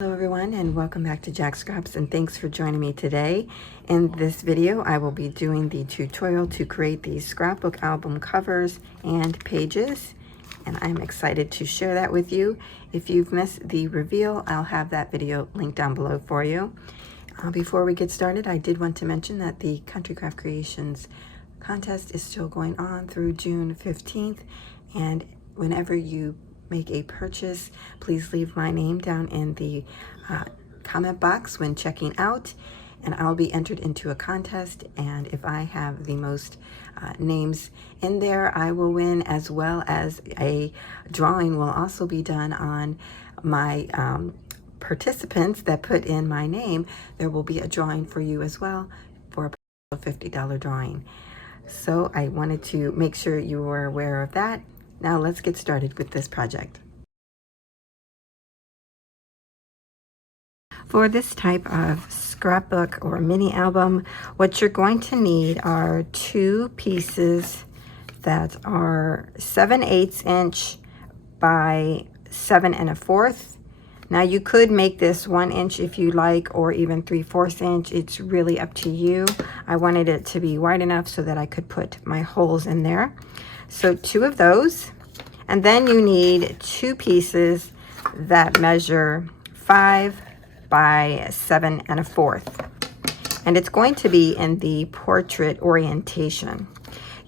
Hello everyone, and welcome back to Jack Scraps, and thanks for joining me today. In this video I will be doing the tutorial to create these scrapbook album covers and pages, and I'm excited to share that with you. If you've missed the reveal, I'll have that video linked down below for you. Before we get started, I did want to mention that the Country Craft Creations contest is still going on through June 15th, and whenever you make a purchase, please leave my name down in the comment box when checking out, and I'll be entered into a contest, and if I have the most names in there, I will win, as well as a drawing will also be done on my participants that put in my name. There will be a drawing for you as well for a $50 drawing. So I wanted to make sure you were aware of that. Now let's get started with this project. For this type of scrapbook or mini album, what you're going to need are two pieces that are 7/8 inch by 7 1/4. Now you could make this 1 inch if you like, or even 3/4 inch. It's really up to you. I wanted it to be wide enough so that I could put my holes in there. So two of those, and then you need two pieces that measure 5 by 7 1/4, and it's going to be in the portrait orientation.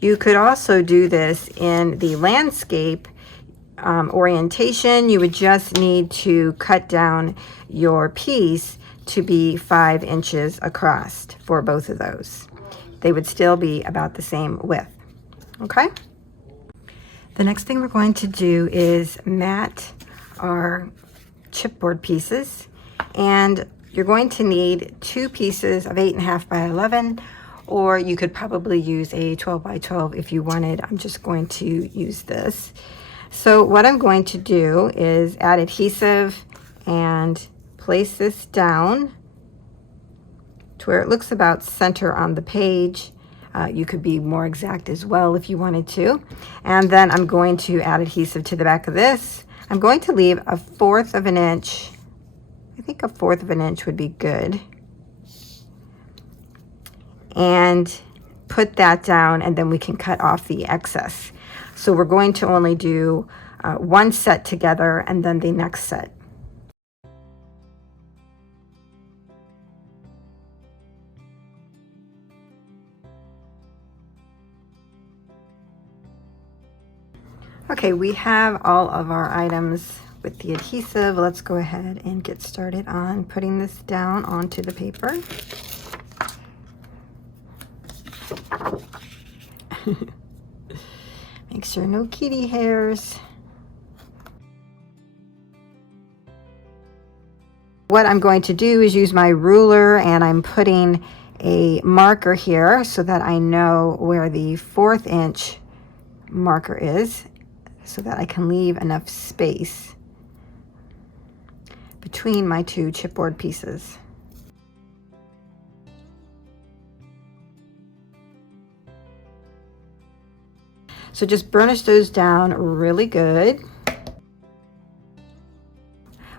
You could also do this in the landscape orientation. You would just need to cut down your piece to be 5 inches across for both of those. They would still be about the same width. Okay? The next thing we're going to do is mat our chipboard pieces, and you're going to need two pieces of 8.5 by 11, or you could probably use a 12 by 12 if you wanted. I'm just going to use this. So what I'm going to do is add adhesive and place this down to where it looks about center on the page. You could be more exact as well if you wanted to. And then I'm going to add adhesive to the back of this. I'm going to leave 1/4 of an inch. I think 1/4 of an inch would be good. And put that down, and then we can cut off the excess. So we're going to only do one set together and then the next set. Okay, we have all of our items with the adhesive. Let's go ahead and get started on putting this down onto the paper. Make sure no kitty hairs. What I'm going to do is use my ruler, and I'm putting a marker here so that I know where the 1/4 inch marker is, so that I can leave enough space between my two chipboard pieces. So just burnish those down really good.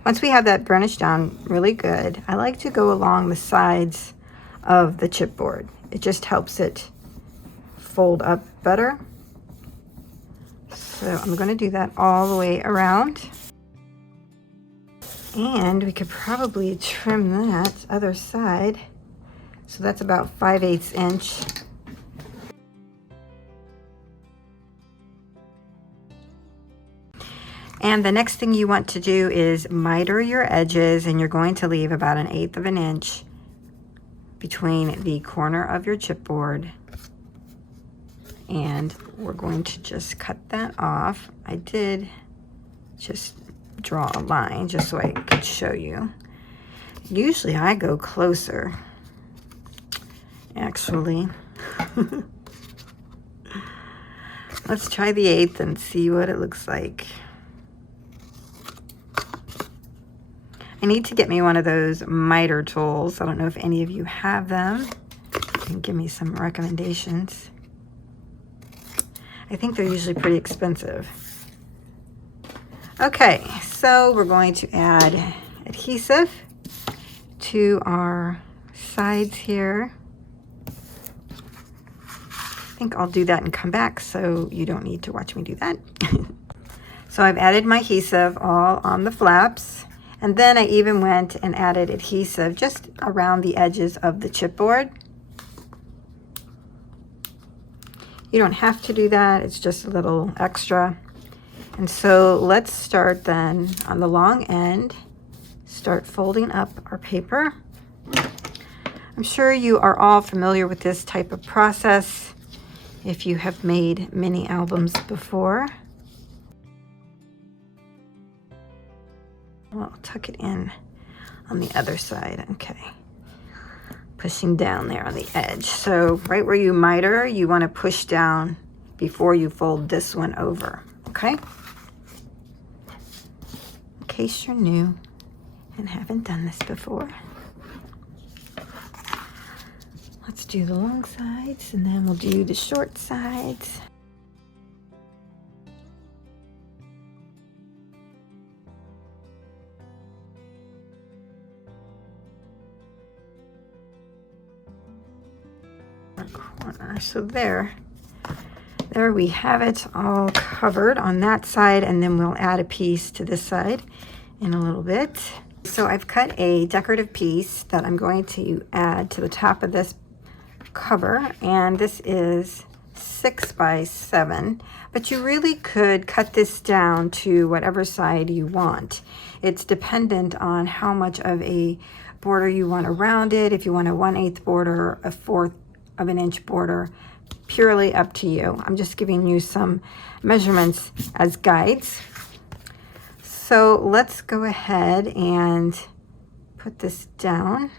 Once we have that burnished down really good, I like to go along the sides of the chipboard. It just helps it fold up better. So I'm going to do that all the way around. And we could probably trim that other side. So that's about 5/8 inch. And the next thing you want to do is miter your edges, and you're going to leave about 1/8 of an inch between the corner of your chipboard. And we're going to just cut that off. I did just draw a line just so I could show you. Usually I go closer, actually. Let's try the 1/8 and see what it looks like. I need to get me one of those miter tools. I don't know if any of you have them. You can give me some recommendations. I think they're usually pretty expensive. Okay, so we're going to add adhesive to our sides here. I think I'll do that and come back so you don't need to watch me do that. So I've added my adhesive all on the flaps, and then I even went and added adhesive just around the edges of the chipboard. You don't have to do that, it's just a little extra. And so let's start then on the long end, start folding up our paper. I'm sure you are all familiar with this type of process if you have made mini albums before. Well, I'll tuck it in on the other side. Okay. Pushing down there on the edge. So right where you miter, you want to push down before you fold this one over. Okay? In case you're new and haven't done this before. Let's do the long sides and then we'll do the short sides. Corner. So there we have it all covered on that side, and then we'll add a piece to this side in a little bit. So I've cut a decorative piece that I'm going to add to the top of this cover, and this is 6 by 7, but you really could cut this down to whatever side you want. It's dependent on how much of a border you want around it. If you want a 1/8 border, a 1/4 of an inch border, purely up to you. I'm just giving you some measurements as guides. So let's go ahead and put this down.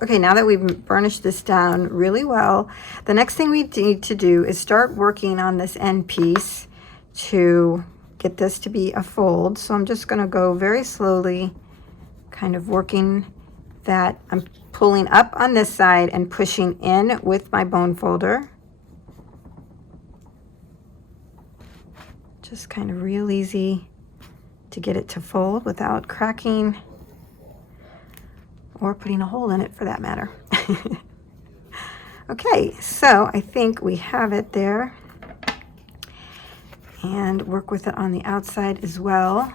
Okay, now that we've burnished this down really well, the next thing we need to do is start working on this end piece to get this to be a fold. So I'm just going to go very slowly, kind of working that. I'm pulling up on this side and pushing in with my bone folder. Just kind of real easy to get it to fold without cracking or putting a hole in it for that matter. Okay, so I think we have it there. And work with it on the outside as well.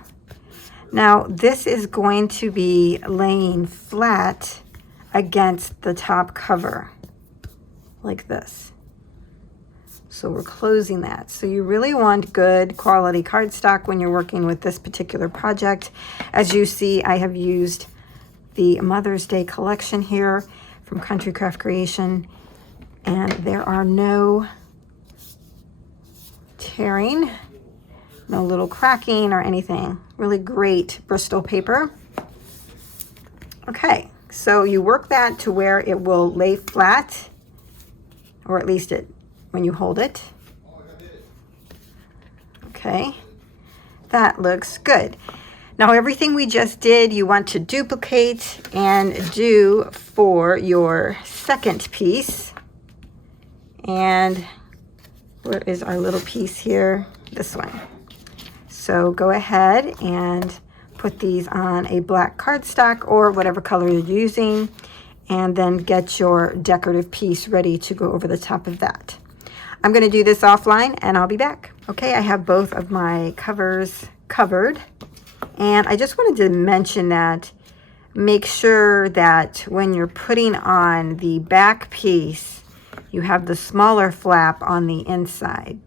Now this is going to be laying flat against the top cover like this. So we're closing that. So you really want good quality cardstock when you're working with this particular project. As you see, I have used the Mother's Day collection here from Country Craft Creation, and there are no tearing, no little cracking or anything. Really great Bristol paper. Okay, so you work that to where it will lay flat, or at least it when you hold it. Okay, that looks good. Now everything we just did, you want to duplicate and do for your second piece. And where is our little piece here? This one. So go ahead and put these on a black cardstock or whatever color you're using, and then get your decorative piece ready to go over the top of that. I'm going to do this offline and I'll be back. Okay, I have both of my covers covered, and I just wanted to mention that make sure that when you're putting on the back piece, you have the smaller flap on the inside.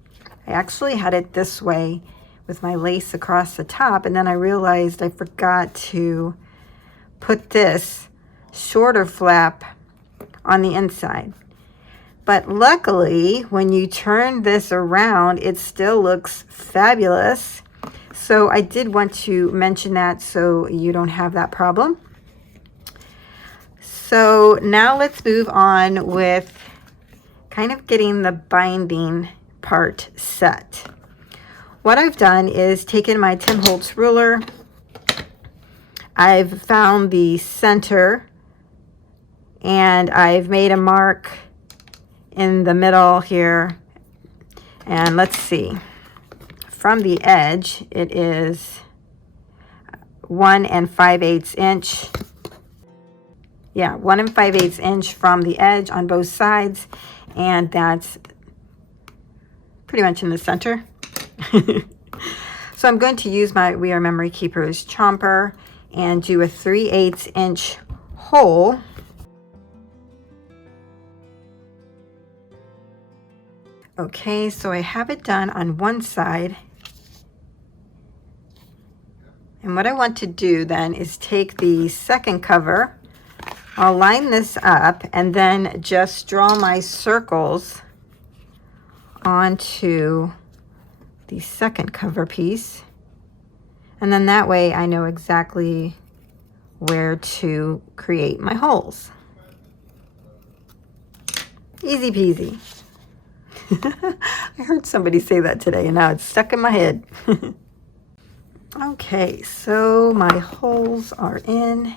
I actually had it this way with my lace across the top, and then I realized I forgot to put this shorter flap on the inside. But luckily, when you turn this around, it still looks fabulous. So I did want to mention that so you don't have that problem. So now let's move on with kind of getting the binding part set. What I've done is taken my Tim Holtz ruler. I've found the center and I've made a mark in the middle here. And let's see, from the edge, it is 1 5/8 inch. Yeah, 1 5/8 inch from the edge on both sides, and that's pretty much in the center. So I'm going to use my We Are Memory Keepers chomper and do a 3/8 inch hole. Okay, so I have it done on one side. And what I want to do then is take the second cover, I'll line this up, and then just draw my circles onto the second cover piece. And then that way I know exactly where to create my holes. Easy peasy. I heard somebody say that today, and now it's stuck in my head. Okay, so my holes are in,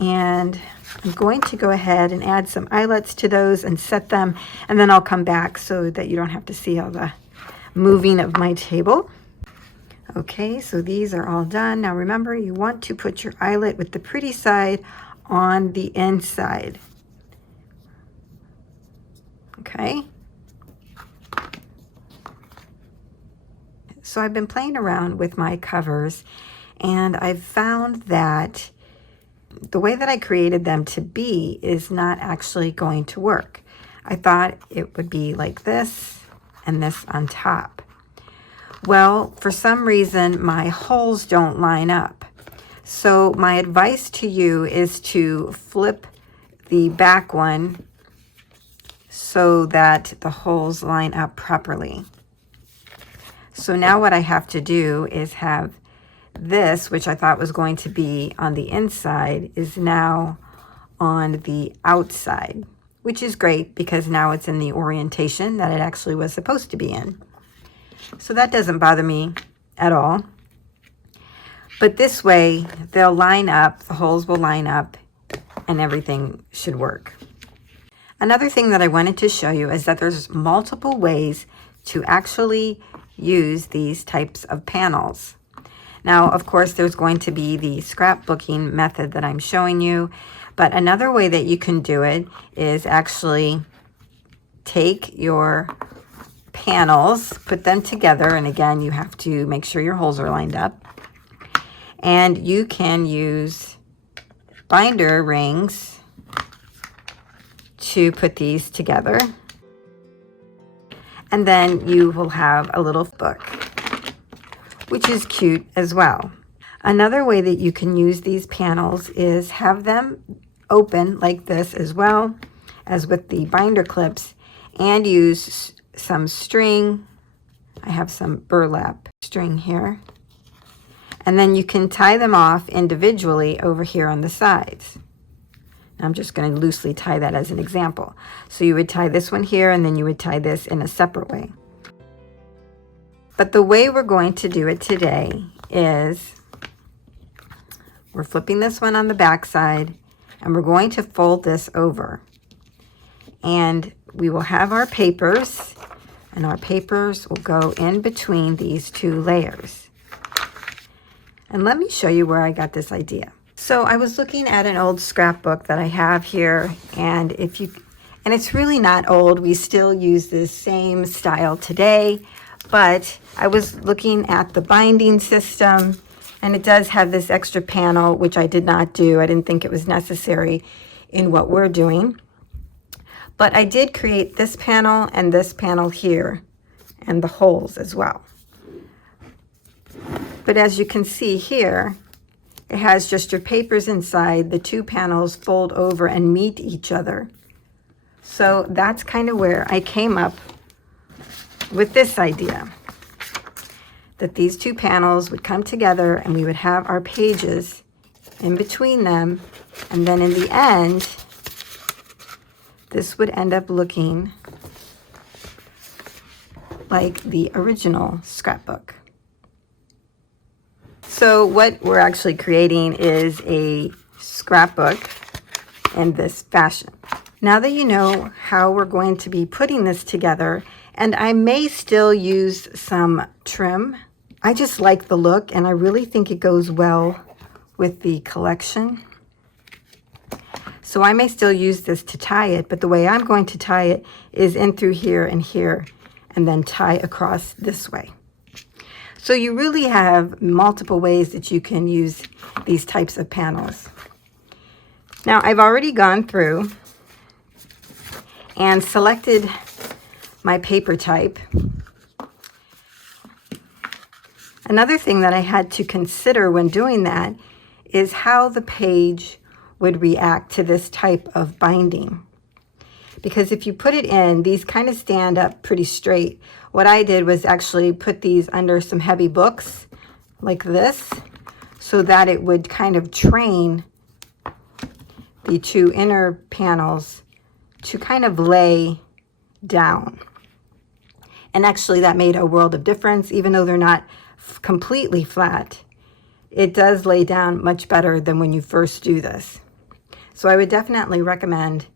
and I'm going to go ahead and add some eyelets to those and set them, and then I'll come back so that you don't have to see all the moving of my table. Okay, so these are all done. Now remember, you want to put your eyelet with the pretty side on the inside. Okay. So I've been playing around with my covers, and I've found that the way that I created them to be is not actually going to work. I thought it would be like this and this on top. Well, for some reason, my holes don't line up. So my advice to you is to flip the back one so that the holes line up properly. So now what I have to do is have this, which I thought was going to be on the inside, is now on the outside, which is great because now it's in the orientation that it actually was supposed to be in. So that doesn't bother me at all. But this way, they'll line up, the holes will line up, and everything should work. Another thing that I wanted to show you is that there's multiple ways to actually use these types of panels. Now, of course, there's going to be the scrapbooking method that I'm showing you, but another way that you can do it is actually take your panels, put them together, and again, you have to make sure your holes are lined up, and you can use binder rings to put these together. And then you will have a little book, which is cute as well. Another way that you can use these panels is have them open like this as well as with the binder clips, and use some string. I have some burlap string here. And then you can tie them off individually over here on the sides. I'm just going to loosely tie that as an example. So you would tie this one here, and then you would tie this in a separate way. But the way we're going to do it today is we're flipping this one on the back side, and we're going to fold this over. And we will have our papers, and our papers will go in between these two layers. And let me show you where I got this idea. So I was looking at an old scrapbook that I have here, and it's really not old. We still use this same style today, but I was looking at the binding system, and it does have this extra panel, which I did not do. I didn't think it was necessary in what we're doing. But I did create this panel and this panel here, and the holes as well. But as you can see here, it has just your papers inside. The two panels fold over and meet each other. So that's kind of where I came up with this idea, that these two panels would come together and we would have our pages in between them. And then in the end, this would end up looking like the original scrapbook. So what we're actually creating is a scrapbook in this fashion. Now that you know how we're going to be putting this together, and I may still use some trim. I just like the look, and I really think it goes well with the collection. So I may still use this to tie it, but the way I'm going to tie it is in through here and here, and then tie across this way. So you really have multiple ways that you can use these types of panels. Now I've already gone through and selected my paper type. Another thing that I had to consider when doing that is how the page would react to this type of binding. Because if you put it in, these kind of stand up pretty straight. What I did was actually put these under some heavy books like this, so that it would kind of train the two inner panels to kind of lay down. And actually that made a world of difference. Even though they're not completely flat, it does lay down much better than when you first do this. So I would definitely recommend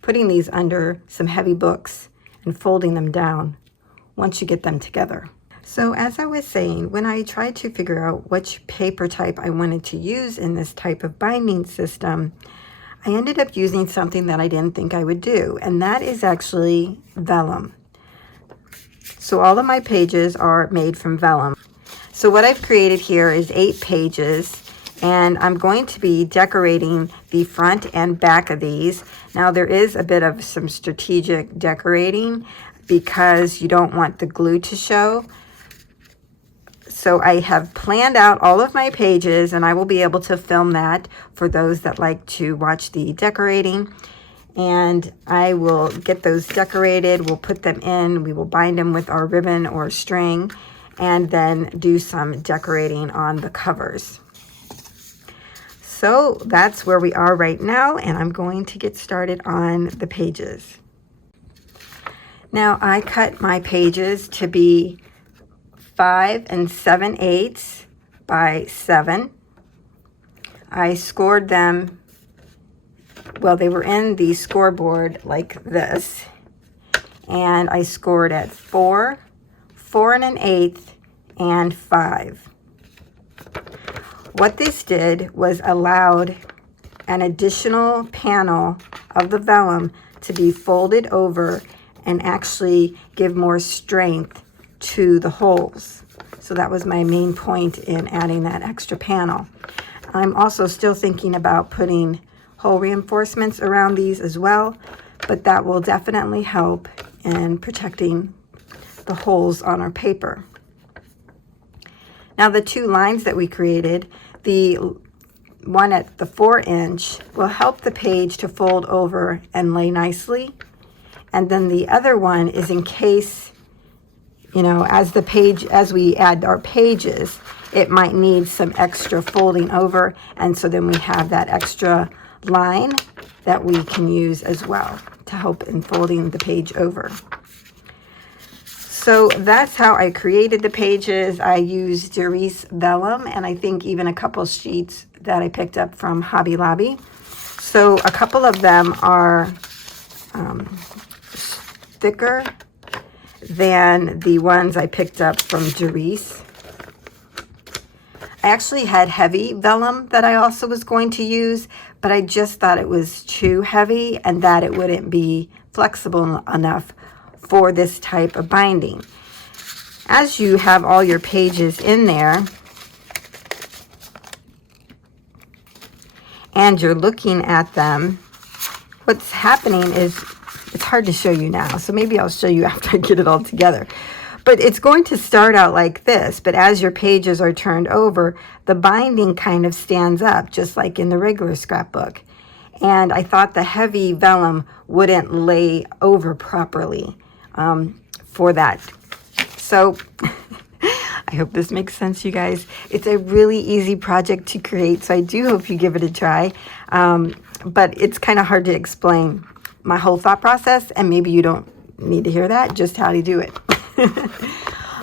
putting these under some heavy books and folding them down once you get them together. So as I was saying, when I tried to figure out which paper type I wanted to use in this type of binding system, I ended up using something that I didn't think I would do, and that is actually vellum. So all of my pages are made from vellum. So what I've created here is 8 pages, and I'm going to be decorating the front and back of these. Now there is a bit of some strategic decorating because you don't want the glue to show. So I have planned out all of my pages, and I will be able to film that for those that like to watch the decorating. And I will get those decorated. We'll put them in. We will bind them with our ribbon or string, and then do some decorating on the covers. So that's where we are right now, and I'm going to get started on the pages. Now I cut my pages to be 5 7/8 by 7. I scored them, well, they were in the scoreboard like this, and I scored at 4, 4 1/8, and 5. What this did was allowed an additional panel of the vellum to be folded over and actually give more strength to the holes. So that was my main point in adding that extra panel. I'm also still thinking about putting hole reinforcements around these as well, but that will definitely help in protecting the holes on our paper. Now the 2 lines that we created, the one at the 4-inch will help the page to fold over and lay nicely. And then the other one is in case, you know, as we add our pages, it might need some extra folding over, and so then we have that extra line that we can use as well to help in folding the page over. So that's how I created the pages. I used Cerise vellum, and I think even a couple sheets that I picked up from Hobby Lobby. So a couple of them are thicker than the ones I picked up from Cerise. I actually had heavy vellum that I also was going to use, but I just thought it was too heavy and that it wouldn't be flexible enough for this type of binding. As you have all your pages in there and you're looking at them, what's happening is, it's hard to show you now, so maybe I'll show you after I get it all together. But it's going to start out like this, but as your pages are turned over, the binding kind of stands up, just like in the regular scrapbook. And I thought the heavy vellum wouldn't lay over properly for that. So I hope this makes sense, you guys. It's a really easy project to create, so I do hope you give it a try. But it's kind of hard to explain my whole thought process, and maybe you don't need to hear that, just how to do it.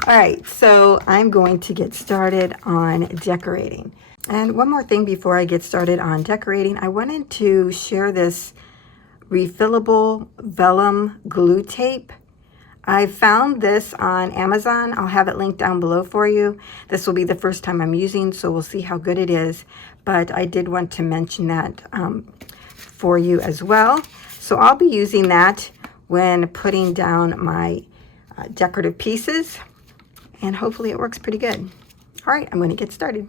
All right, so I'm going to get started on decorating. And one more thing before I get started on decorating, I wanted to share this refillable vellum glue tape. I found this on Amazon. I'll have it linked down below for you. This will be the first time I'm using, so we'll see how good it is. But I did want to mention that for you as well. So I'll be using that when putting down my decorative pieces, and hopefully it works pretty good. All right, I'm going to get started.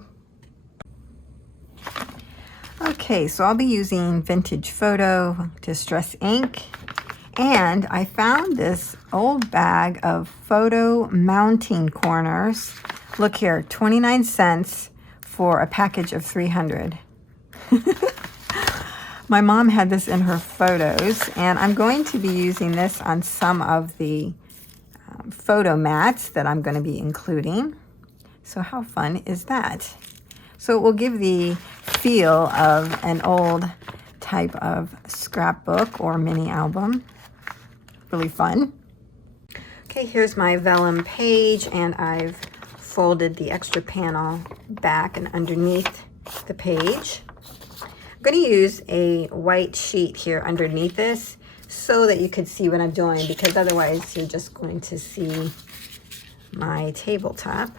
Okay, so I'll be using Vintage Photo Distress ink, and I found this old bag of photo mounting corners. Look here, 29 cents for a package of 300. My mom had this in her photos, and I'm going to be using this on some of the photo mats that I'm going to be including. So how fun is that? So it will give the feel of an old type of scrapbook or mini album. Really fun. Okay, here's my vellum page, and I've folded the extra panel back and underneath the page. I'm going to use a white sheet here underneath this so that you could see what I'm doing, because otherwise you're just going to see my tabletop.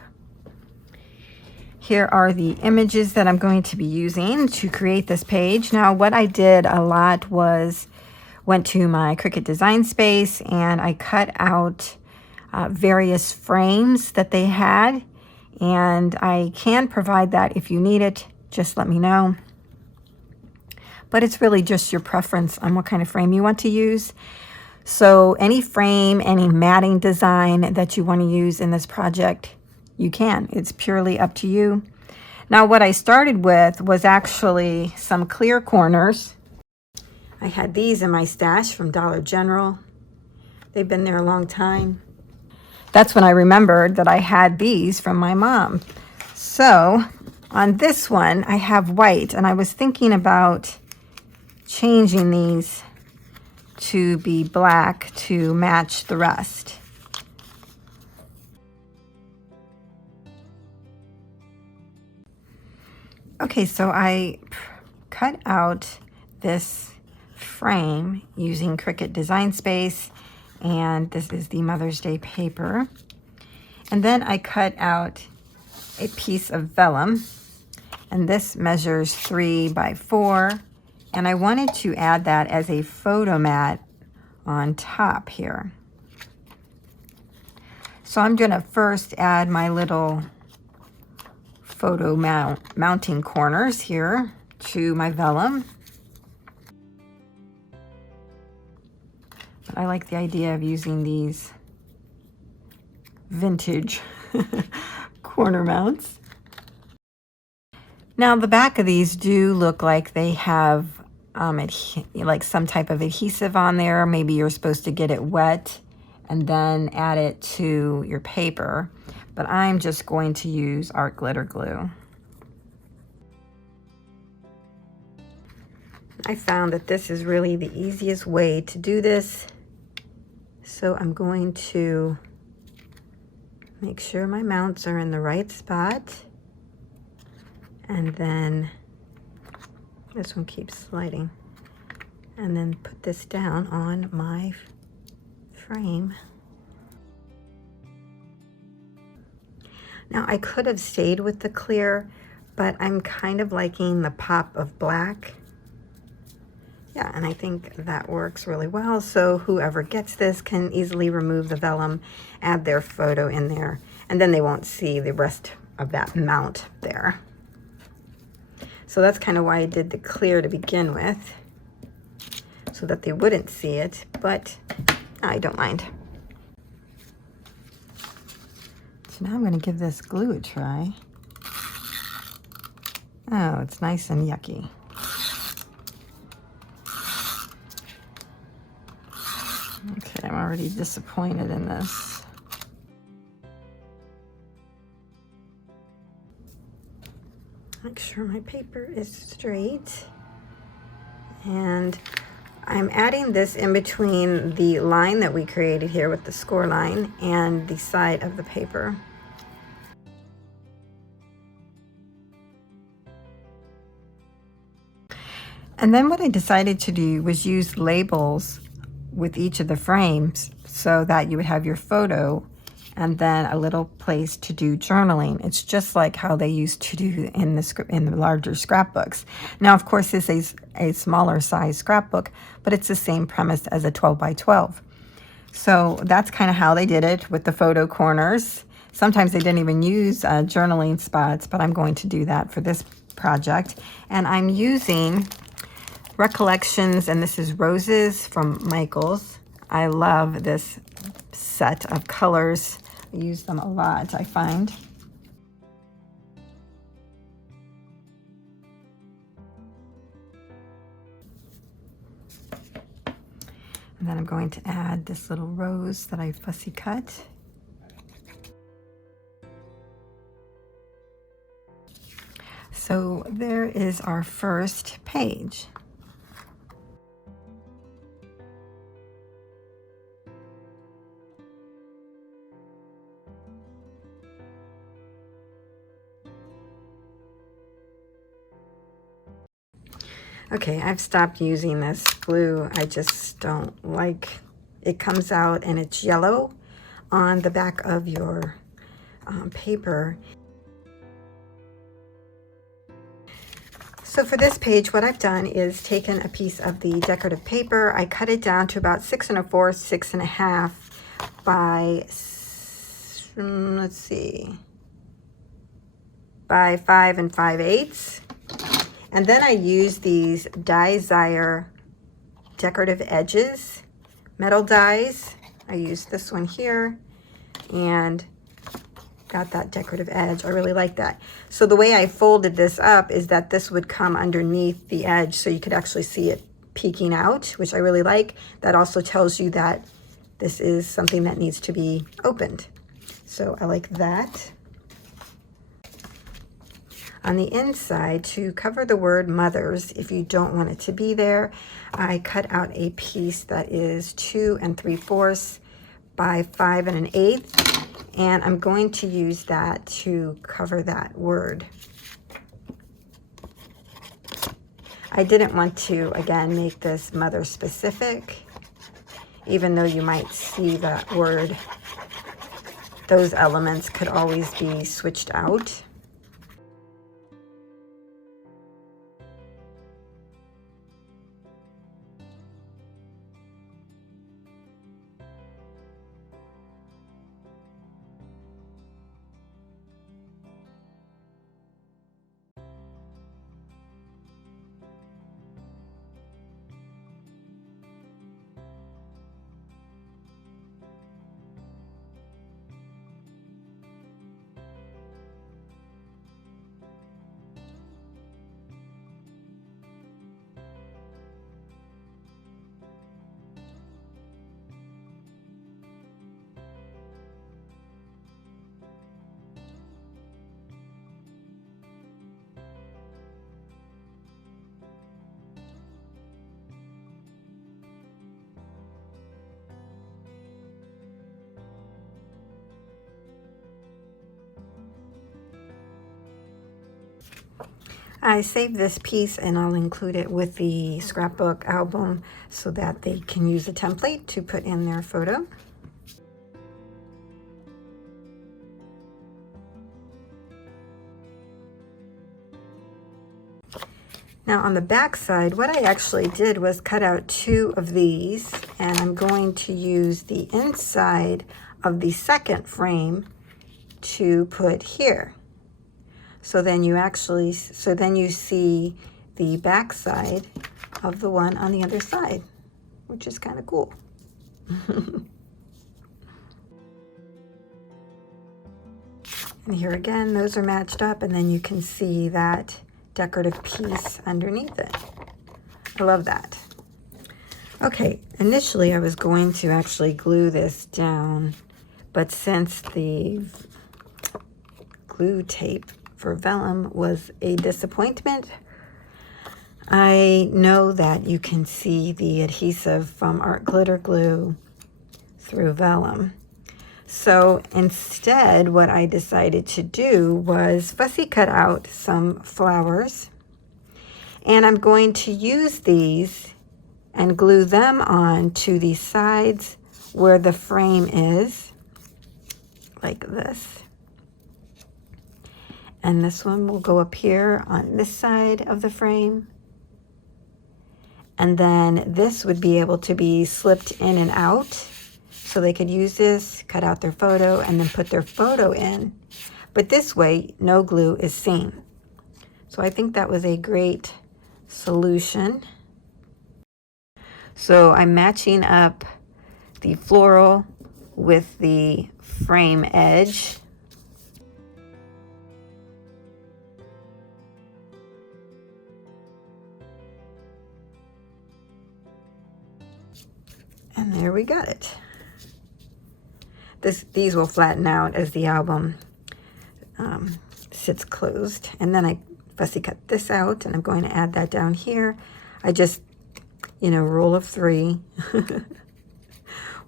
Here are the images that I'm going to be using to create this page. Now, what I did a lot was went to my Cricut Design Space and I cut out various frames that they had, and I can provide that if you need it. Just let me know. But it's really just your preference on what kind of frame you want to use. So any frame, any matting design that you want to use in this project, you can. It's purely up to you. Now, what I started with was actually some clear corners. I had these in my stash from Dollar General. They've been there a long time. That's when I remembered that I had these from my mom. So on this one, I have white, and I was thinking about changing these to be black to match the rest. Okay, so I cut out this frame using Cricut Design Space, and this is the Mother's Day paper. And then I cut out a piece of vellum, and this measures 3 by 4, and I wanted to add that as a photo mat on top here. So I'm going to first add my little photo mounting corners here to my vellum. I like the idea of using these vintage corner mounts. Now the back of these do look like they have like some type of adhesive on there. Maybe you're supposed to get it wet and then add it to your paper. But I'm just going to use art glitter glue. I found that this is really the easiest way to do this. So I'm going to make sure my mounts are in the right spot. And then this one keeps sliding. And then put this down on my frame. Now I could have stayed with the clear, but I'm kind of liking the pop of black. Yeah, and I think that works really well. So whoever gets this can easily remove the vellum, add their photo in there, and then they won't see the rest of that mount there. So that's kind of why I did the clear to begin with, so that they wouldn't see it, but I don't mind. So now I'm going to give this glue a try. Oh, it's nice and yucky. Okay, I'm already disappointed in this. Make sure my paper is straight. And I'm adding this in between the line that we created here with the score line and the side of the paper. And then what I decided to do was use labels with each of the frames so that you would have your photo and then a little place to do journaling. It's just like how they used to do in the larger scrapbooks. Now, of course, this is a smaller size scrapbook, but it's the same premise as a 12 by 12. So that's kind of how they did it with the photo corners. Sometimes they didn't even use journaling spots, but I'm going to do that for this project. And I'm using Recollections, and this is Roses from Michaels. I love this set of colors. I use them a lot, I find. And then I'm going to add this little rose that I fussy cut. So there is our first page. Okay, I've stopped using this glue. I just don't like it. Comes out and it's yellow on the back of your paper. So for this page, what I've done is taken a piece of the decorative paper. I cut it down to about 6 1/4, 6 1/2 by, let's see, by 5 5/8. And then I use these Die decorative edges, metal dies. I use this one here and got that decorative edge. I really like that. So the way I folded this up is that this would come underneath the edge so you could actually see it peeking out, which I really like. That also tells you that this is something that needs to be opened. So I like that. On the inside, to cover the word mothers, if you don't want it to be there, I cut out a piece that is 2 3/4 by 5 1/8, and I'm going to use that to cover that word. I didn't want to, again, make this mother specific, even though you might see that word. Those elements could always be switched out. I saved this piece and I'll include it with the scrapbook album so that they can use a template to put in their photo. Now on the back side, what I actually did was cut out 2 of these, and I'm going to use the inside of the second frame to put here. So then you see the back side of the one on the other side, which is kind of cool. And here again, those are matched up, and then you can see that decorative piece underneath it. I love that. Okay, initially I was going to actually glue this down, but since the glue tape for vellum was a disappointment, I know that you can see the adhesive from Art Glitter Glue through vellum. So instead, what I decided to do was fussy cut out some flowers, And I'm going to use these and glue them on to the sides where the frame is, like this. And this one will go up here on this side of the frame. And then this would be able to be slipped in and out. So they could use this, cut out their photo, and then put their photo in. But this way, no glue is seen. So I think that was a great solution. So I'm matching up the floral with the frame edge. And there we got it. These will flatten out as the album sits closed. And then I fussy cut this out, and I'm going to add that down here. I just, rule of 3.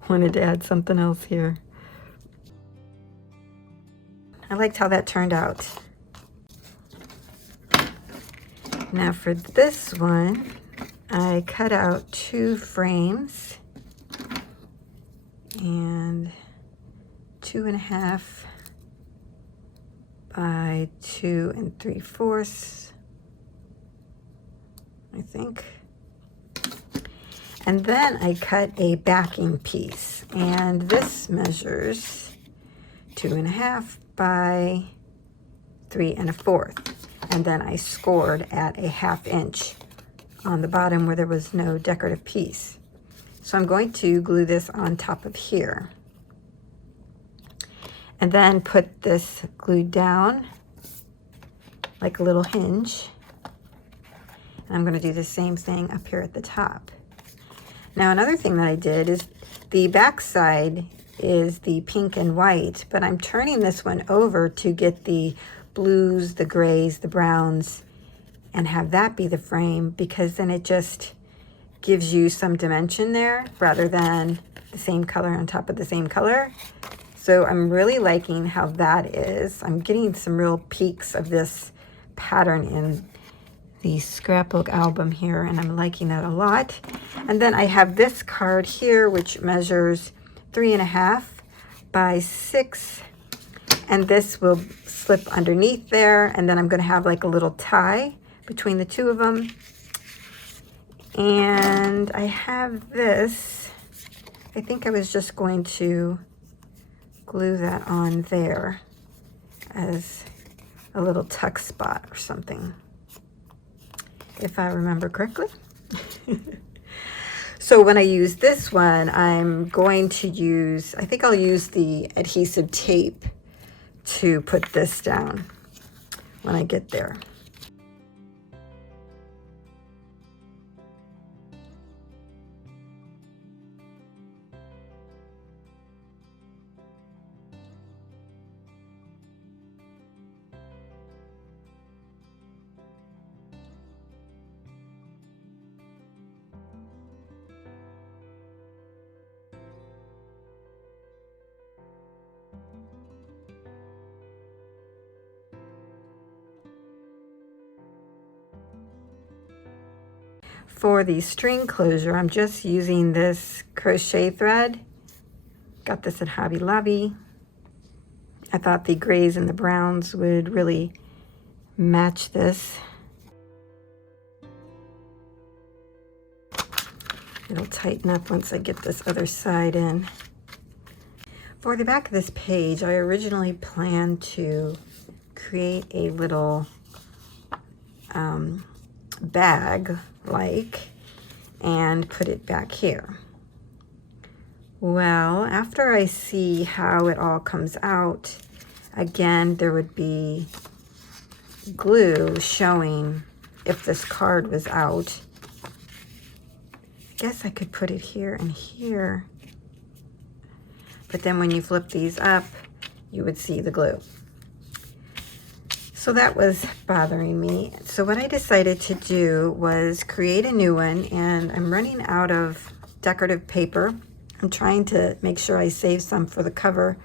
Wanted to add something else here. I liked how that turned out. Now for this one, I cut out 2 frames and 2.5 by 2 3/4, I think. And then I cut a backing piece, and this measures 2.5 by 3 1/4. And then I scored at a 1/2 inch on the bottom where there was no decorative piece. So I'm going to glue this on top of here. And then put this glued down like a little hinge. And I'm going to do the same thing up here at the top. Now another thing that I did is the back side is the pink and white, but I'm turning this one over to get the blues, the grays, the browns, and have that be the frame, because then it just gives you some dimension there rather than the same color on top of the same color. So I'm really liking how that is. I'm getting some real peaks of this pattern in the scrapbook album here, and I'm liking that a lot. And then I have this card here, which measures 3.5 by 6, and this will slip underneath there, and then I'm going to have like a little tie between the 2 of them. And I have this, I think I was just going to glue that on there as a little tuck spot or something, if I remember correctly. So when I use this one, I'm going to use, I think I'll use the adhesive tape to put this down when I get there. For the string closure, I'm just using this crochet thread. Got this at Hobby Lobby. I thought the grays and the browns would really match this. It'll tighten up once I get this other side in. For the back of this page, I originally planned to create a little bag and put it back here. Well, after I see how it all comes out, again, there would be glue showing if this card was out. I guess I could put it here and here, but then when you flip these up, you would see the glue. So that was bothering me. So what I decided to do was create a new one, and I'm running out of decorative paper. I'm trying to make sure I save some for the cover.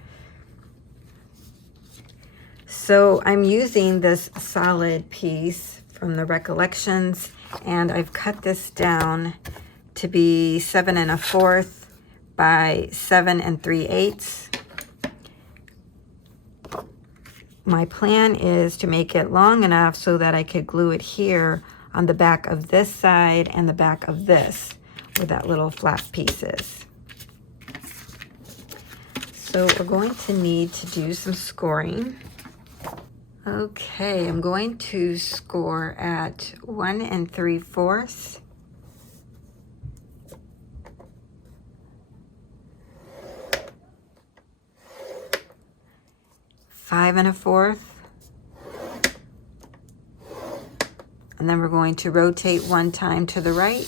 So I'm using this solid piece from the Recollections, and I've cut this down to be 7 1/4 by 7 3/8. My plan is to make it long enough so that I could glue it here on the back of this side and the back of this, where that little flap piece is. So we're going to need to do some scoring. Okay, I'm going to score at 1 3/4. Five 1/4, and then we're going to rotate one time to the right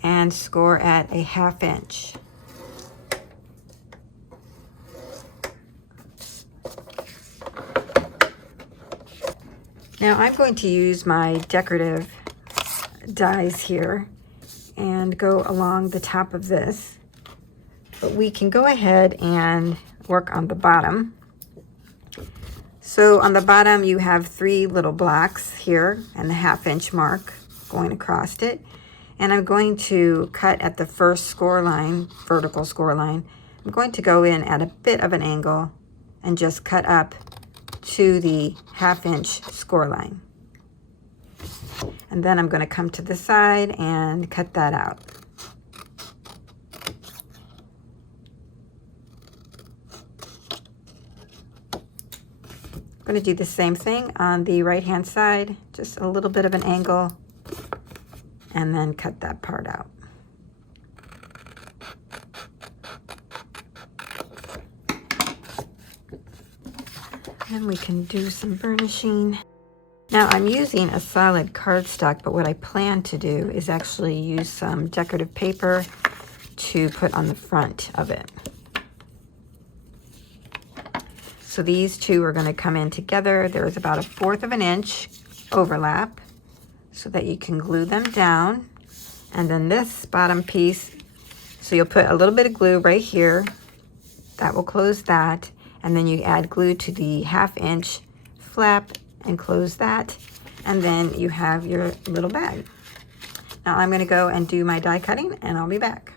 and score at a 1/2 inch. Now I'm going to use my decorative dies here and go along the top of this, but we can go ahead and work on the bottom. So on the bottom you have 3 little blocks here and the 1/2 inch mark going across it. And I'm going to cut at the first score line, vertical score line. I'm going to go in at a bit of an angle and just cut up to the 1/2 inch score line. And then I'm going to come to the side and cut that out. I'm going to do the same thing on the right hand side, just a little bit of an angle, and then cut that part out. And we can do some burnishing. Now I'm using a solid cardstock, but what I plan to do is actually use some decorative paper to put on the front of it. So these two are going to come in together. There's about 1/4 inch overlap so that you can glue them down. And then this bottom piece, so you'll put a little bit of glue right here. That will close that. And then you add glue to the 1/2 inch flap and close that. And then you have your little bag. Now I'm going to go and do my die cutting and I'll be back.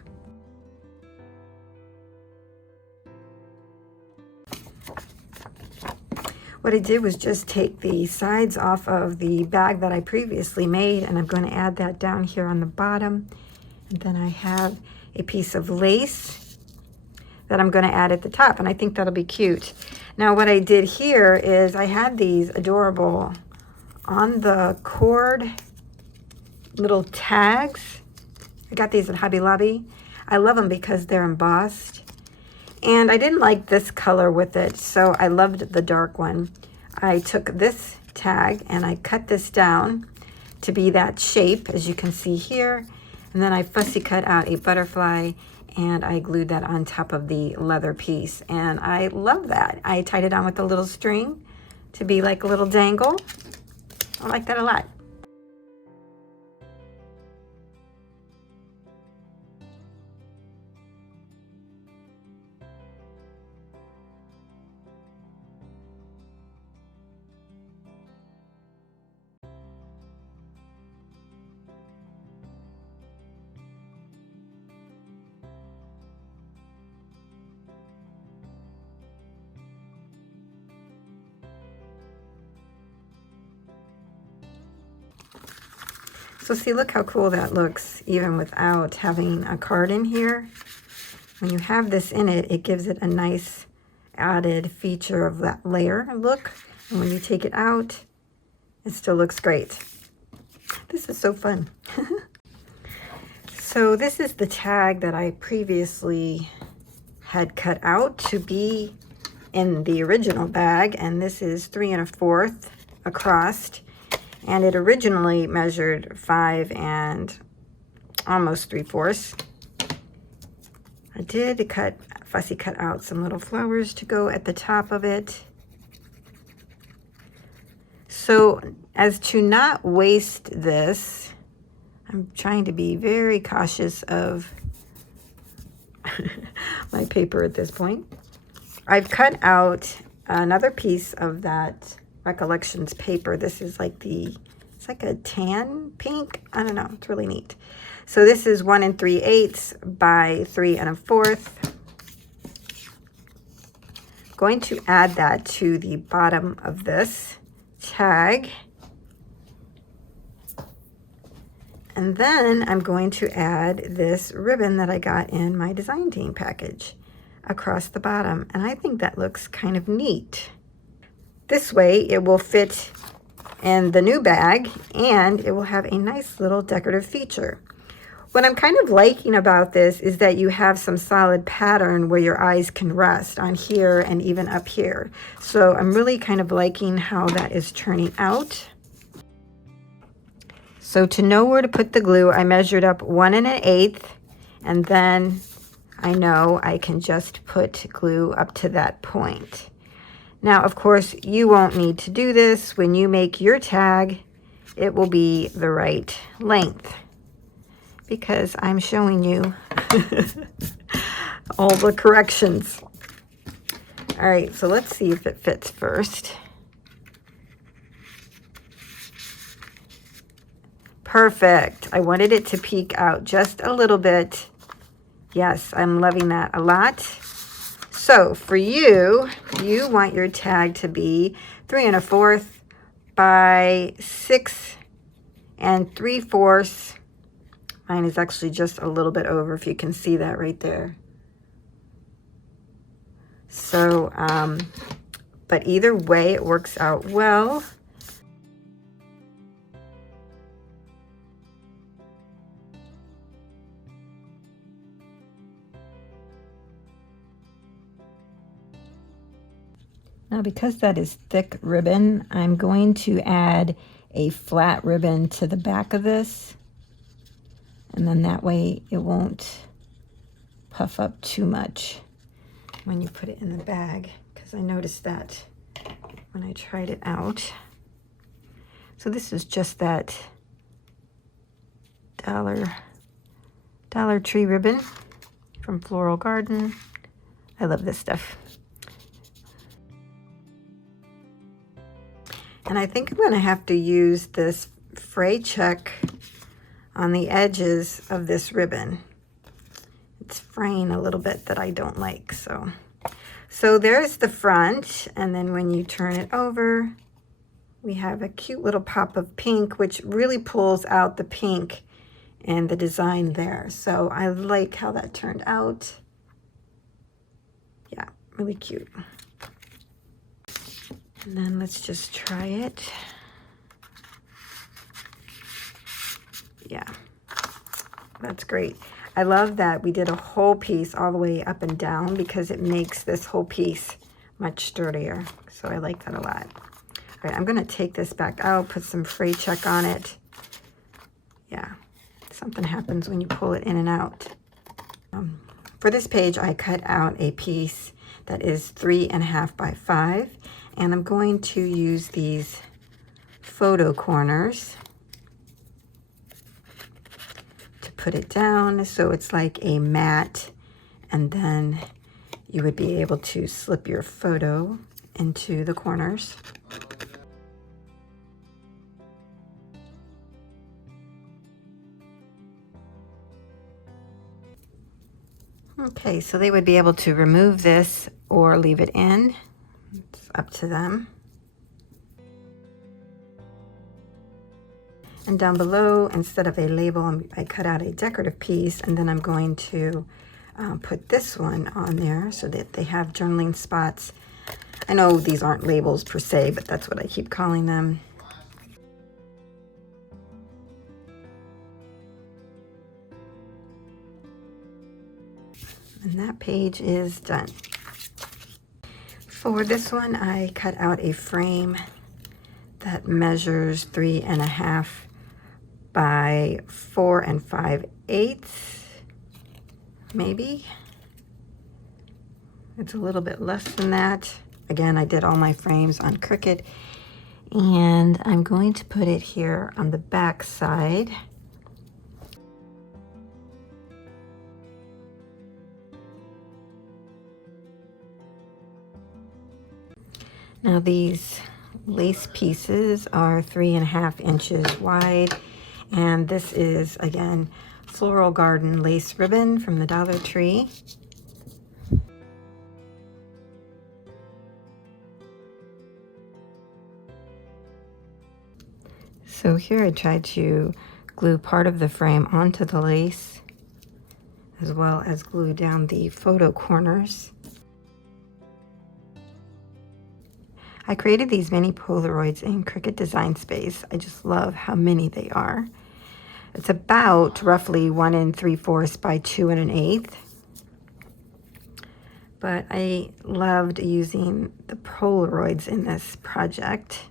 What I did was just take the sides off of the bag that I previously made, and I'm going to add that down here on the bottom. And then I have a piece of lace that I'm going to add at the top, and I think that'll be cute. Now what I did here is I had these adorable on the cord little tags. I got these at Hobby Lobby. I love them because they're embossed. And I didn't like this color with it, so I loved the dark one. I took this tag and I cut this down to be that shape, as you can see here. And then I fussy cut out a butterfly and I glued that on top of the leather piece. And I love that. I tied it on with a little string to be like a little dangle. I like that a lot. So see, look how cool that looks, even without having a card in here. When you have this in it, it gives it a nice added feature of that layer look. And when you take it out, it still looks great. This is so fun. So this is the tag that I previously had cut out to be in the original bag. And this is 3 1/4 across. And it originally measured 5 and almost 3/4. I did fussy cut out some little flowers to go at the top of it. So as to not waste this, I'm trying to be very cautious of my paper at this point. I've cut out another piece of that Recollections paper. This is like it's it's like a tan pink. I don't know, it's really neat. So this is 1 3/8 by 3 1/4. Going to add that to the bottom of this tag. And then I'm going to add this ribbon that I got in my design team package across the bottom. And I think that looks kind of neat. This way it will fit in the new bag and it will have a nice little decorative feature. What I'm kind of liking about this is that you have some solid pattern where your eyes can rest on here and even up here. So I'm really kind of liking how that is turning out. So to know where to put the glue, I measured up 1 1/8, and then I know I can just put glue up to that point. Now, of course, you won't need to do this. When you make your tag, it will be the right length because I'm showing you all the corrections. All right, so let's see if it fits first. Perfect. I wanted it to peek out just a little bit. Yes, I'm loving that a lot. So for you, you want your tag to be 3 1/4 by 6 3/4. Mine is actually just a little bit over, if you can see that right there. So, but either way, it works out well. Now, because that is thick ribbon, I'm going to add a flat ribbon to the back of this. And then that way it won't puff up too much when you put it in the bag, because I noticed that when I tried it out. So this is just that Dollar Tree ribbon from Floral Garden. I love this stuff. And I think I'm going to have to use this fray check on the edges of this ribbon. It's fraying a little bit that I don't like. So there's the front, and then when you turn it over, we have a cute little pop of pink, which really pulls out the pink and the design there. So I like how that turned out. Yeah, really cute. And then let's just try it. Yeah, that's great. I love that we did a whole piece all the way up and down because it makes this whole piece much sturdier. So I like that a lot. All right, I'm gonna take this back out, put some fray check on it. Yeah, something happens when you pull it in and out. For this page, I cut out a piece that is 3 1/2 by 5. And I'm going to use these photo corners to put it down so it's like a mat, and then you would be able to slip your photo into the corners. Okay, so they would be able to remove this or leave it in. It's up to them. And down below, instead of a label, I cut out a decorative piece, and then I'm going to put this one on there so that they have journaling spots. I know these aren't labels per se, but that's what I keep calling them. And that page is done. For this one, I cut out a frame that measures 3 1/2 by 4 5/8, maybe. It's a little bit less than that. Again, I did all my frames on Cricut, and I'm going to put it here on the back side. Now these lace pieces are 3.5 inches wide, and this is, again, Floral Garden lace ribbon from the Dollar Tree. So here I tried to glue part of the frame onto the lace, as well as glue down the photo corners. I created these mini Polaroids in Cricut Design Space. I just love how many they are. It's about roughly 1 3/4 by 2 1/8. But I loved using the Polaroids in this project.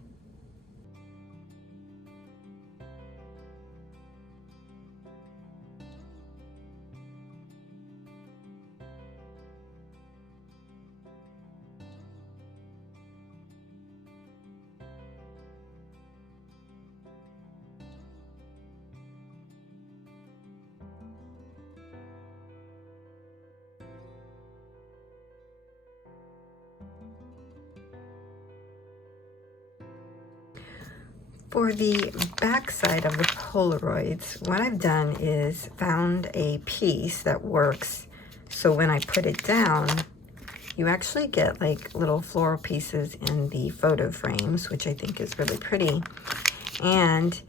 For the back side of the Polaroids, what I've done is found a piece that works. So when I put it down, you actually get like little floral pieces in the photo frames, which I think is really pretty. And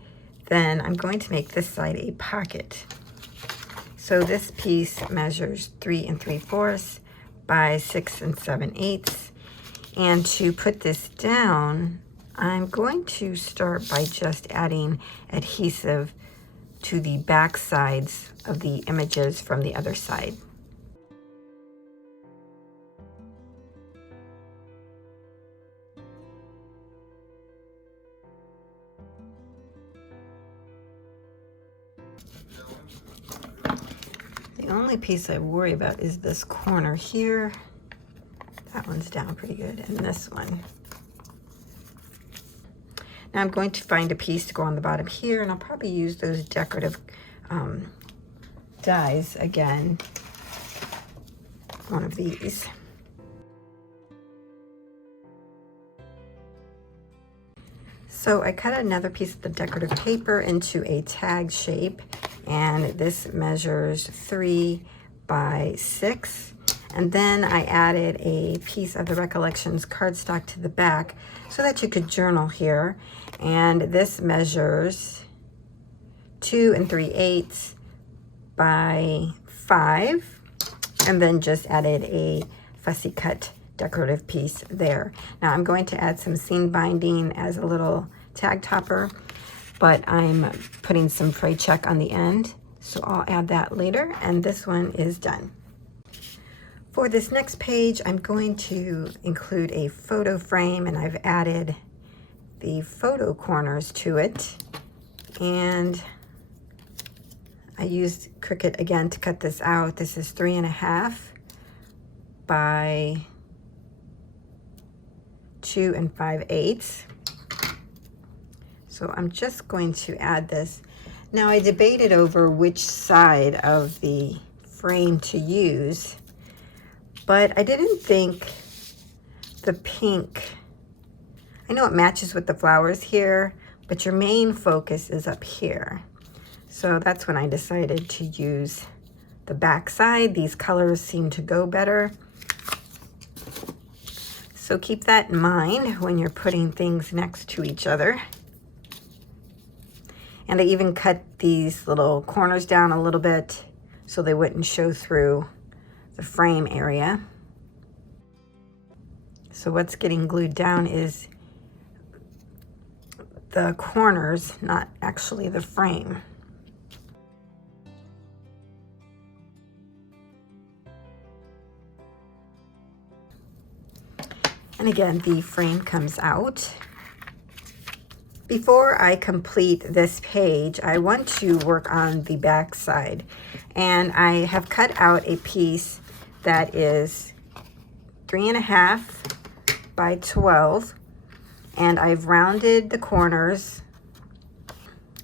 then I'm going to make this side a pocket. So this piece measures 3 3/4 by 6 7/8. And to put this down, I'm going to start by just adding adhesive to the back sides of the images from the other side. The only piece I worry about is this corner here. That one's down pretty good, and this one. Now I'm going to find a piece to go on the bottom here, and I'll probably use those decorative dies again. One of these. So I cut another piece of the decorative paper into a tag shape, and this measures 3 by 6. And then I added a piece of the Recollections cardstock to the back so that you could journal here. And this measures 2 3/8 by 5. And then just added a fussy cut decorative piece there. Now I'm going to add some seam binding as a little tag topper, but I'm putting some fray check on the end. So I'll add that later, and this one is done. For this next page, I'm going to include a photo frame, and I've added the photo corners to it. And I used Cricut again to cut this out. This is 3.5 by 2 5/8. So I'm just going to add this. Now I debated over which side of the frame to use, but I didn't think the pink, I know it matches with the flowers here, but your main focus is up here. So that's when I decided to use the back side. These colors seem to go better. So keep that in mind when you're putting things next to each other. And I even cut these little corners down a little bit so they wouldn't show through the frame area. So what's getting glued down is the corners, not actually the frame. And again, the frame comes out. Before I complete this page, I want to work on the back side. And I have cut out a piece that is 3.5 by 12. And I've rounded the corners.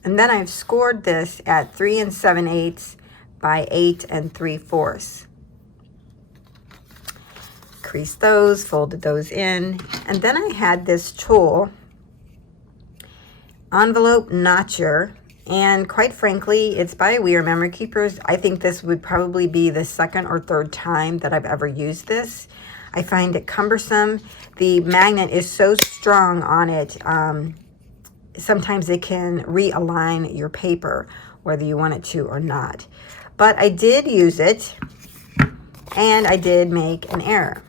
And then I've scored this at 3 7/8 by 8 3/4. Creased those, folded those in, and then I had this tool envelope notcher, and quite frankly, it's by We Are Memory Keepers. I think this would probably be the second or third time that I've ever used this. I find it cumbersome. The magnet is so strong on it. Sometimes it can realign your paper, whether you want it to or not. But I did use it, and I did make an error.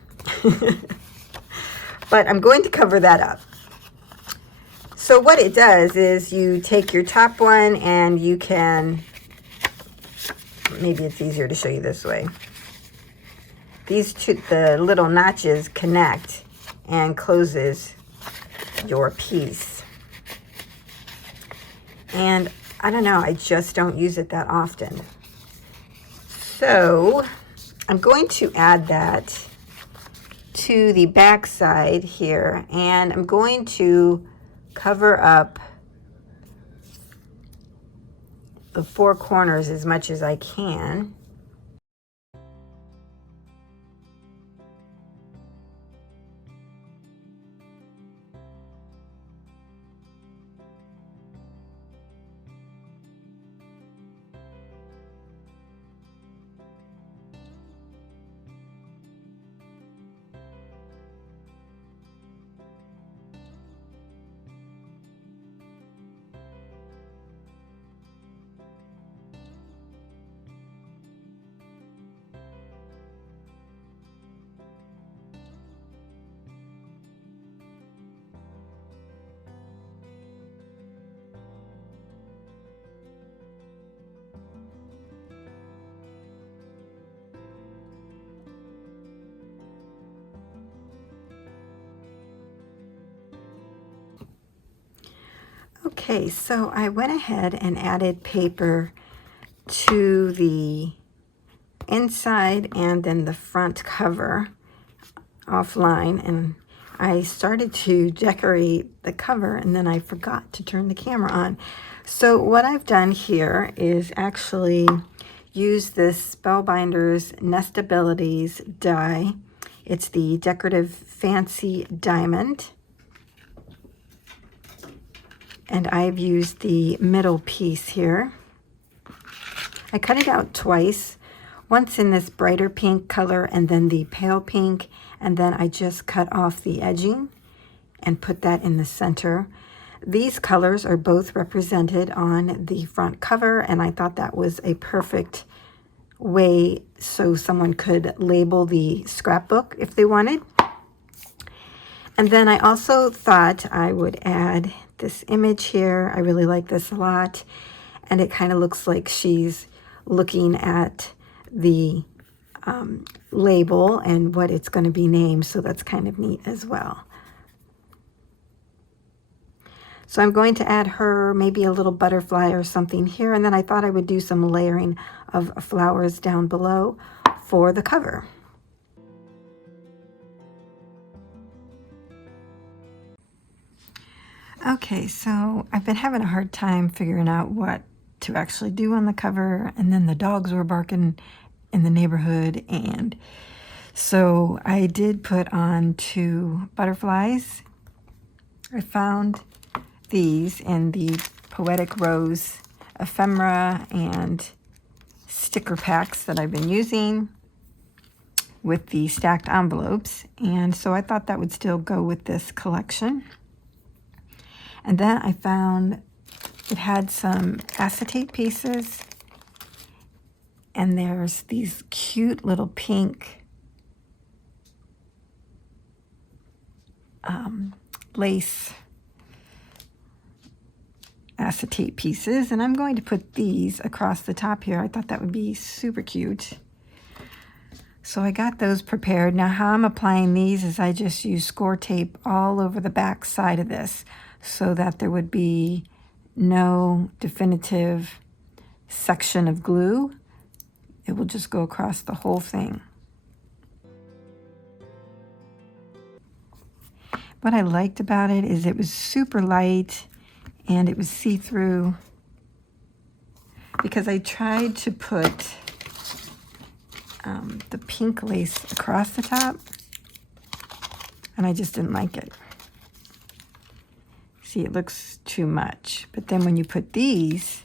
But I'm going to cover that up. So what it does is you take your top one and you can, maybe it's easier to show you this way. These two, the little notches connect and closes your piece. And I don't know, I just don't use it that often. So I'm going to add that to the back side here, and I'm going to cover up the four corners as much as I can. Okay, so I went ahead and added paper to the inside and then the front cover offline, and I started to decorate the cover and then I forgot to turn the camera on. So what I've done here is actually use this Spellbinders Nestabilities die. It's the Decorative Fancy Diamond. And I've used the middle piece here. I cut it out twice, once in this brighter pink color and then the pale pink, and then I just cut off the edging and put that in the center. These colors are both represented on the front cover, and I thought that was a perfect way so someone could label the scrapbook if they wanted. And then I also thought I would add this image here. I really like this a lot, and it kind of looks like she's looking at the label and what it's going to be named, so that's kind of neat as well. So I'm going to add her, maybe a little butterfly or something here, and then I thought I would do some layering of flowers down below for the cover. Okay, so I've been having a hard time figuring out what to actually do on the cover, and then the dogs were barking in the neighborhood, and so I did put on 2 butterflies. I found these in the Poetic Rose ephemera and sticker packs that I've been using with the stacked envelopes, and so I thought that would still go with this collection. And then I found it had some acetate pieces, and there's these cute little pink lace acetate pieces, and I'm going to put these across the top here. I thought that would be super cute. So I got those prepared. Now how I'm applying these is I just use score tape all over the back side of this so that there would be no definitive section of glue. It will just go across the whole thing. What I liked about it is it was super light and it was see-through, because I tried to put the pink lace across the top and I just didn't like it. See, it looks too much. But then when you put these,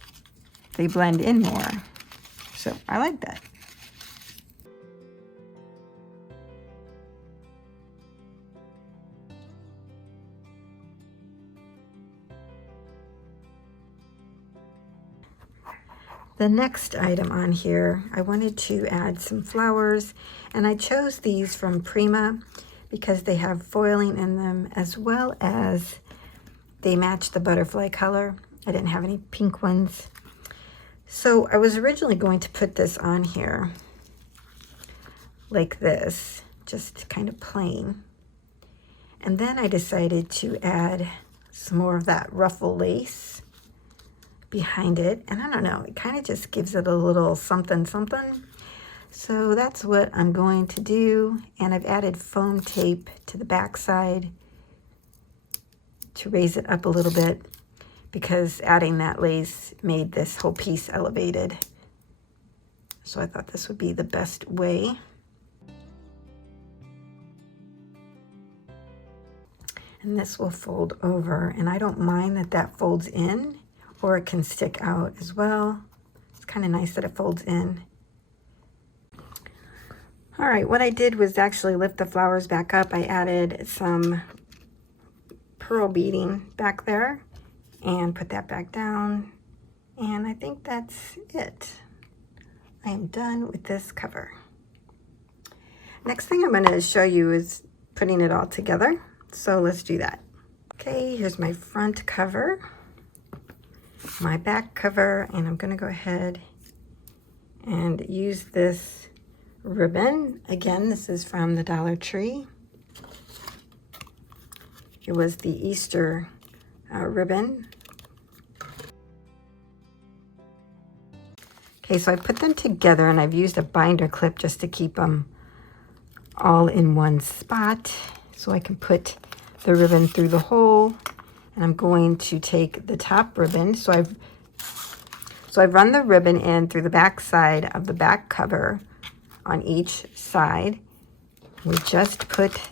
they blend in more. So I like that. The next item on here, I wanted to add some flowers, and I chose these from Prima because they have foiling in them, as well as they match the butterfly color. I didn't have any pink ones. So I was originally going to put this on here like this, just kind of plain. And then I decided to add some more of that ruffle lace behind it, and I don't know, it kind of just gives it a little something something. So that's what I'm going to do, and I've added foam tape to the back side to raise it up a little bit, because adding that lace made this whole piece elevated. So I thought this would be the best way. And this will fold over, and I don't mind that that folds in, or it can stick out as well. It's kind of nice that it folds in. All right, what I did was actually lift the flowers back up. I added some pearl beading back there and put that back down. And I think that's it. I am done with this cover. Next thing I'm going to show you is putting it all together. So let's do that. Okay, here's my front cover, my back cover, and I'm going to go ahead and use this ribbon. Again, this is from the Dollar Tree. It was the Easter ribbon. Okay, so I put them together, and I've used a binder clip just to keep them all in one spot so I can put the ribbon through the hole. And I'm going to take the top ribbon. So I've run the ribbon in through the back side of the back cover on each side. We just put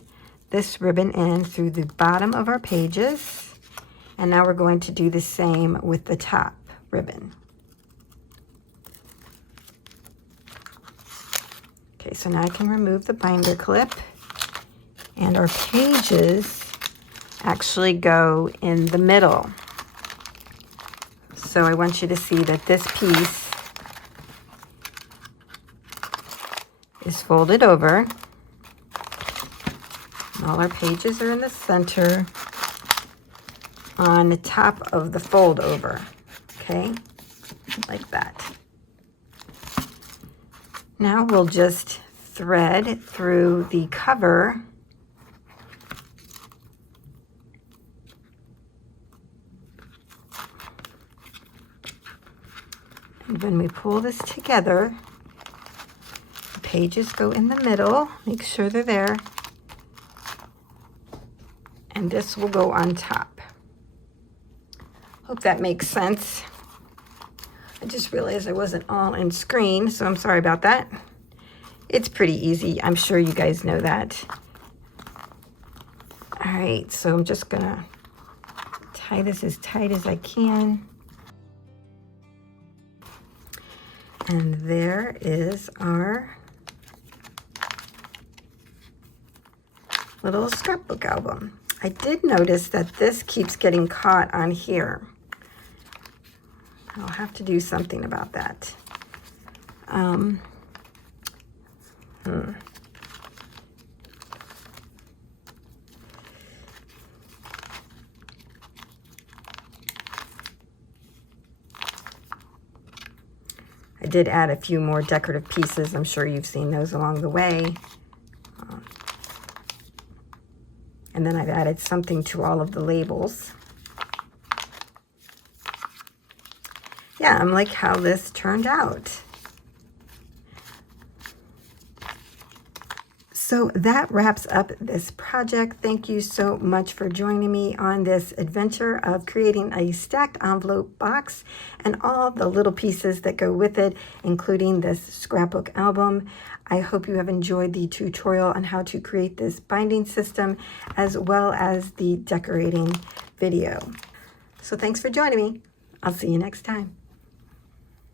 this ribbon in through the bottom of our pages. And now we're going to do the same with the top ribbon. Okay, so now I can remove the binder clip, and our pages actually go in the middle. So I want you to see that this piece is folded over. All our pages are in the center on the top of the fold over, okay? Like that. Now we'll just thread through the cover and when we pull this together, the pages go in the middle. Make sure they're there. And this will go on top. Hope that makes sense. I just realized I wasn't all in screen, so I'm sorry about that. It's pretty easy. I'm sure you guys know that. All right, so I'm just gonna tie this as tight as I can. And there is our little scrapbook album. I did notice that this keeps getting caught on here. I'll have to do something about that. I did add a few more decorative pieces. I'm sure you've seen those along the way. And then I've added something to all of the labels. Yeah, I'm like how this turned out. So that wraps up this project. Thank you so much for joining me on this adventure of creating a stacked envelope box and all the little pieces that go with it, including this scrapbook album. I hope you have enjoyed the tutorial on how to create this binding system, as well as the decorating video. So thanks for joining me. I'll see you next time.